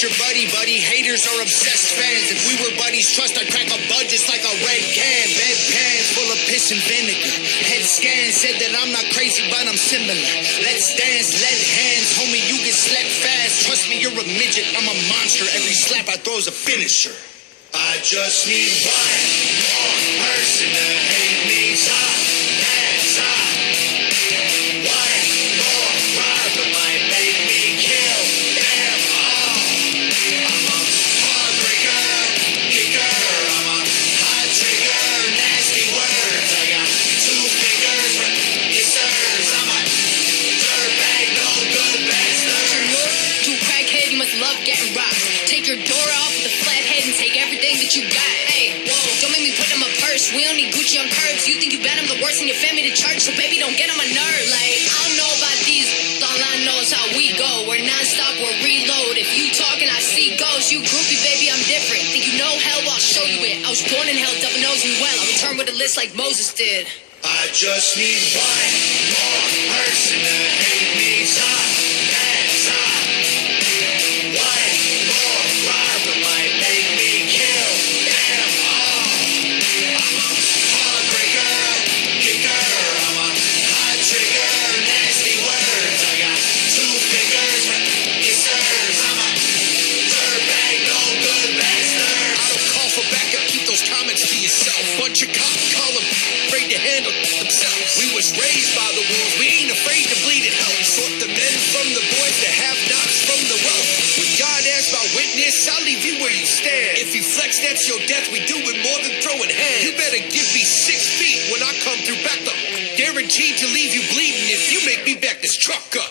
ain't your buddy. Haters are obsessed fans. If we were buddies, trust I'd crack a bud just like a red can. Bedpan full of piss and vinegar. Head scan said that I'm not crazy, but I'm similar. Let's dance, let hands, homie, you get slept fast. Trust me, you're a midget, I'm a monster. Every slap I throw's a finisher. I just need one more person to hate me. That's all. One more rhyme that might make me kill them all. I'm a heartbreaker, kicker. I'm a hot trigger, nasty words. I got 2 fingers for kissers. I'm a dirtbag, no good bastard. You crackhead, you must love getting rocked. Take your door off with a flat head and take everything that you got. Hey, whoa, don't make me put in my purse. We don't need Gucci on curbs. You think you bad, I'm the worst in your family to church. So baby, don't get on my nerve. Like, I don't know about these. All I know is how we go. We're non-stop, we're reload. If you talking, I see ghosts. You groupie, baby, I'm different. Think you know hell? I'll show you it. I was born in hell, double knows me well. I'll return with a list like Moses did. I just need one more person to hate me. That's all. One more rhyme that might make me kill them all. I'm a heartbreaker, kicker. I'm a hot trigger, nasty words. I got 2 fingers for kissers. I'm a dirtbag, no good bastard. I don't call for backup, keep those comments to yourself. Bunch of cops call them afraid to handle themselves. We was raised by the wolves, we ain't afraid to bleed it help. Sort the men from the boys, the have-nots from the wealth. When God asks my witness, I'll leave you where you stand. If you flex, that's your death. We do it more than throwing hands. You better give me 6 feet when I come through back up. Guaranteed to leave you bleeding if you make me back this truck up.